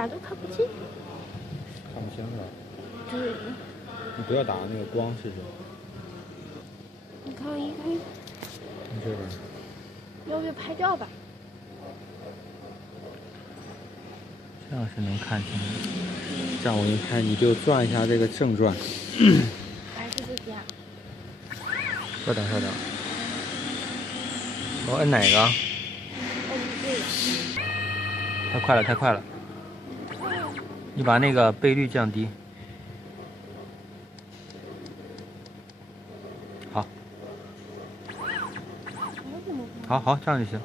啥都看不见。看不清是吧？对，你不要打那个光试试。你看一看，你这边。要不要拍照吧？这样是能看清的。这样我给你拍，你就转一下这个正转。还是这些？稍等稍等。我摁哪个？哦，对了。太快了，太快了。你把那个倍率降低。好。好好，这样就行。